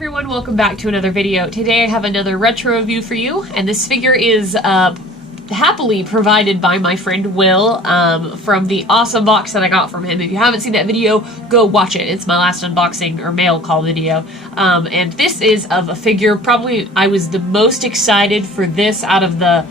everyone, welcome back to another video. Today I have another retro review for you, and this figure is happily provided by my friend Will from the awesome box that I got from him. If you haven't seen that video, go watch it. It's my last unboxing or mail call video. And this is of a figure, probably I was the most excited for this out of the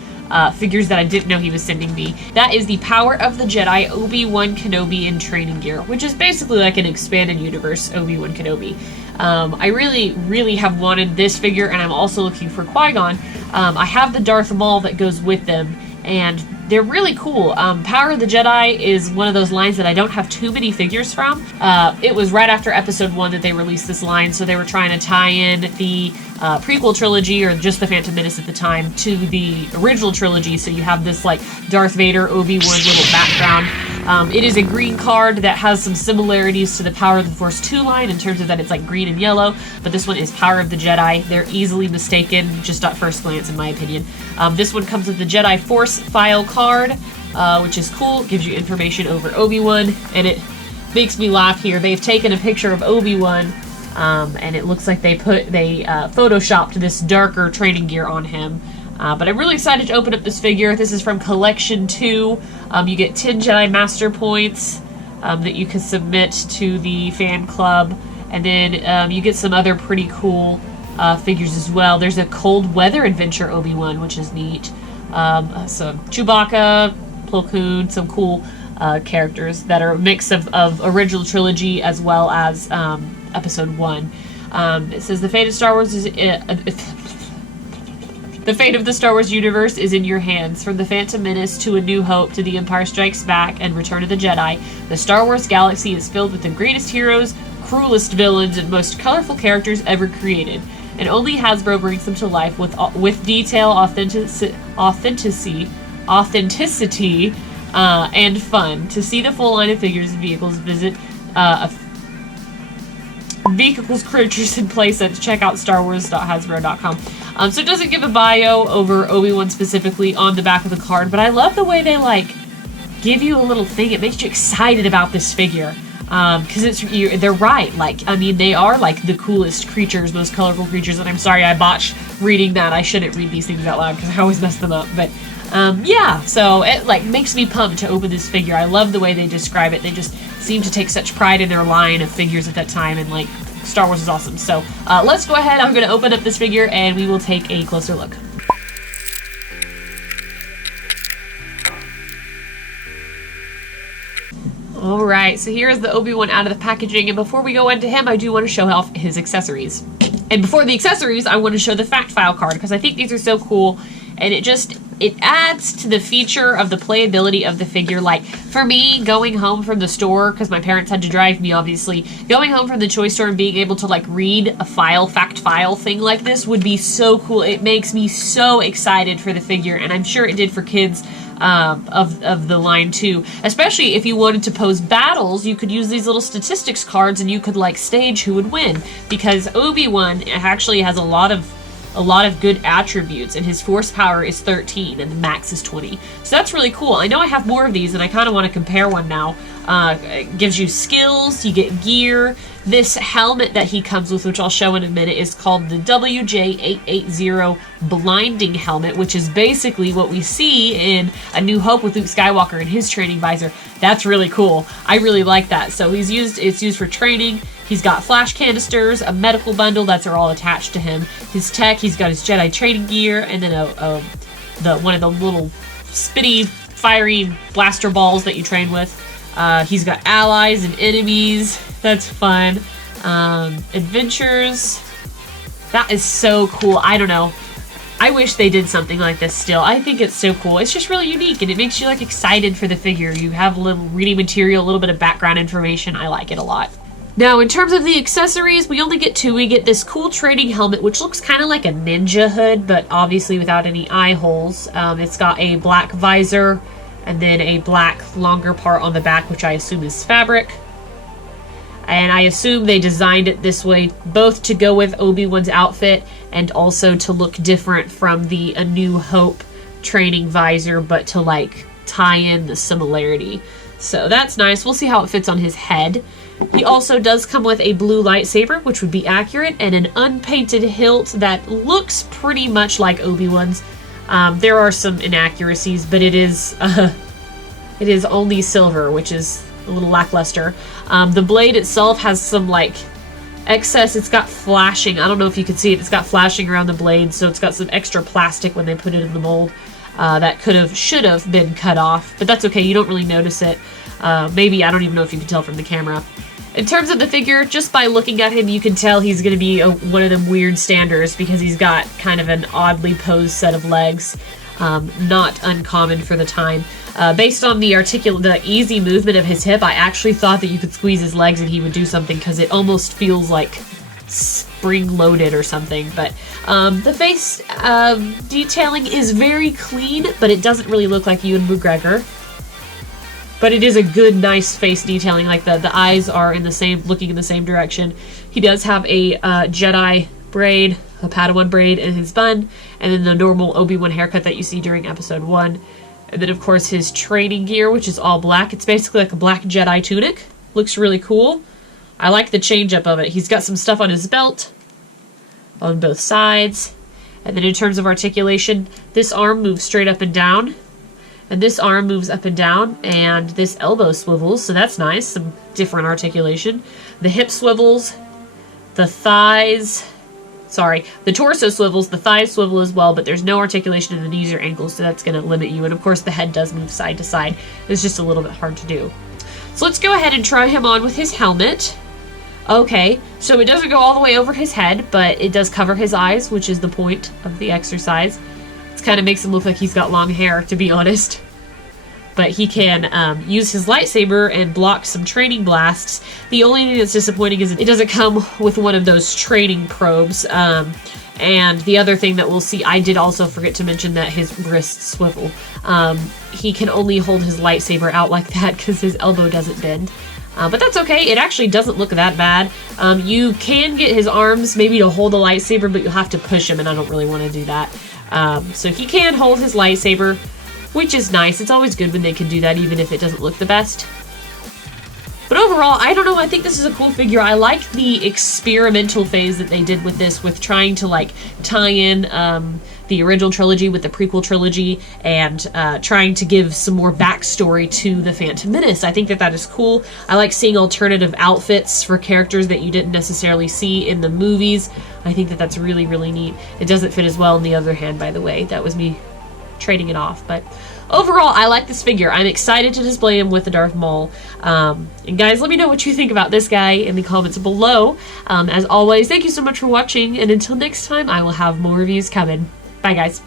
figures that I didn't know he was sending me. That is the Power of the Jedi Obi-Wan Kenobi in training gear, which is basically like an expanded universe Obi-Wan Kenobi. I really have wanted this figure, and I'm also looking for Qui-Gon. I have the Darth Maul that goes with them, and they're really cool. Power of the Jedi is one of those lines that I don't have too many figures from. It was right after Episode 1 that they released this line, so they were trying to tie in the prequel trilogy, or just the Phantom Menace at the time, to the original trilogy, so you have this like Darth Vader, Obi-Wan little background. It is a green card that has some similarities to the Power of the Force 2 line in terms of that it's like green and yellow, but this one is Power of the Jedi. They're easily mistaken, just at first glance in my opinion. This one comes with the Jedi Force file card, which is cool. It gives you information over Obi-Wan, and it makes me laugh here. They've taken a picture of Obi-Wan, and it looks like they photoshopped this darker training gear on him. But I'm really excited to open up this figure. This is from Collection 2. You get 10 Jedi Master Points that you can submit to the fan club. And then you get some other pretty cool figures as well. There's a Cold Weather Adventure Obi-Wan, which is neat. Some Chewbacca, Plo Koon, some cool characters that are a mix of original trilogy as well as Episode 1. It says the fate of Star Wars is... The fate of the Star Wars universe is in your hands. From the Phantom Menace to A New Hope to The Empire Strikes Back and Return of the Jedi, the Star Wars galaxy is filled with the greatest heroes, cruelest villains, and most colorful characters ever created. And only Hasbro brings them to life with detail, authenticity, and fun. To see the full line of figures and vehicles, visit Vehicles, Creatures, and Playsets. Check out starwars.hasbro.com. So it doesn't give a bio over Obi-Wan specifically on the back of the card, but I love the way they, like, give you a little thing. It makes you excited about this figure. Because they're right. Like, I mean, they are, like, the coolest creatures, most colorful creatures, and I'm sorry I botched reading that. I shouldn't read these things out loud because I always mess them up, but, yeah. So it, like, makes me pumped to open this figure. I love the way they describe it. They just seem to take such pride in their line of figures at that time, and, like, Star Wars is awesome. So let's go ahead. I'm going to open up this figure and we will take a closer look. Alright, so here is the Obi-Wan out of the packaging, and before we go into him, I do want to show off his accessories. And before the accessories, I want to show the fact file card, because I think these are so cool, and it adds to the feature of the playability of the figure. Like, for me, going home from the store, because my parents had to drive me, obviously, going home from the toy store and being able to, like, read a fact file thing like this would be so cool. It makes me so excited for the figure, and I'm sure it did for kids of the line too. Especially if you wanted to pose battles, you could use these little statistics cards and you could, like, stage who would win. Because Obi-Wan actually has a lot of good attributes, and his force power is 13 and the max is 20. So that's really cool. I know I have more of these and I kind of want to compare one now. It gives you skills, you get gear. This helmet that he comes with, which I'll show in a minute, is called the WJ-880 Blinding Helmet, which is basically what we see in A New Hope with Luke Skywalker and his training visor. That's really cool. I really like that. So it's used for training. He's got flash canisters, a medical bundle, that's all attached to him. His tech, he's got his Jedi training gear, and then one of the little spitty, fiery blaster balls that you train with. He's got allies and enemies. That's fun. Adventures. That is so cool. I don't know. I wish they did something like this still. I think it's so cool. It's just really unique, and it makes you, like, excited for the figure. You have a little reading material, a little bit of background information. I like it a lot. Now, in terms of the accessories, we only get two. We get this cool training helmet, which looks kind of like a ninja hood, but obviously without any eye holes. It's got a black visor, and then a black longer part on the back, which I assume is fabric. And I assume they designed it this way both to go with Obi-Wan's outfit and also to look different from the A New Hope training visor, but to, like, tie in the similarity. So that's nice. We'll see how it fits on his head. He also does come with a blue lightsaber, which would be accurate, and an unpainted hilt that looks pretty much like Obi-Wan's. There are some inaccuracies, but it is only silver, which is a little lackluster. The blade itself has some like excess. It's got flashing. I don't know if you can see it. It's got flashing around the blade, so it's got some extra plastic when they put it in the mold. That should have been cut off, but that's okay. You don't really notice it. Maybe, I don't even know if you can tell from the camera. In terms of the figure, just by looking at him, you can tell he's going to be one of them weird standers because he's got kind of an oddly posed set of legs. Not uncommon for the time. Based on the easy movement of his hip, I actually thought that you could squeeze his legs and he would do something because it almost feels like spring-loaded or something. But the face detailing is very clean, but it doesn't really look like Ewan McGregor. But it is a good, nice face detailing. Like the eyes are looking in the same direction. He does have a Jedi braid, a Padawan braid in his bun, and then the normal Obi-Wan haircut that you see during episode 1. And then, of course, his training gear, which is all black. It's basically like a black Jedi tunic. Looks really cool. I like the change-up of it. He's got some stuff on his belt on both sides. And then in terms of articulation, this arm moves straight up and down. And this arm moves up and down, and this elbow swivels, so that's nice, some different articulation. The hip swivels, the torso swivels, the thighs swivel as well, but there's no articulation in the knees or ankles, so that's going to limit you. And of course the head does move side to side. It's just a little bit hard to do. So let's go ahead and try him on with his helmet. Okay, so it doesn't go all the way over his head, but it does cover his eyes, which is the point of the exercise. Kind of makes him look like he's got long hair, to be honest. But he can use his lightsaber and block some training blasts. The only thing that's disappointing is it doesn't come with one of those training probes. And the other thing that we'll see, I did also forget to mention that his wrists swivel. He can only hold his lightsaber out like that because his elbow doesn't bend. But that's okay. It actually doesn't look that bad. You can get his arms maybe to hold the lightsaber, but you'll have to push him, and I don't really want to do that. So he can hold his lightsaber, which is nice. It's always good when they can do that, even if it doesn't look the best. But overall, I don't know, I think this is a cool figure. I like the experimental phase that they did with this, with trying to like tie in the original trilogy with the prequel trilogy, and trying to give some more backstory to the Phantom Menace. I think that is cool. I like seeing alternative outfits for characters that you didn't necessarily see in the movies. I think that's really, really neat. It doesn't fit as well in the other hand, by the way. That was me trading it off. But overall, I like this figure. I'm excited to display him with the Darth Maul. And guys, let me know what you think about this guy in the comments below. As always, thank you so much for watching, and until next time, I will have more reviews coming. Bye, guys.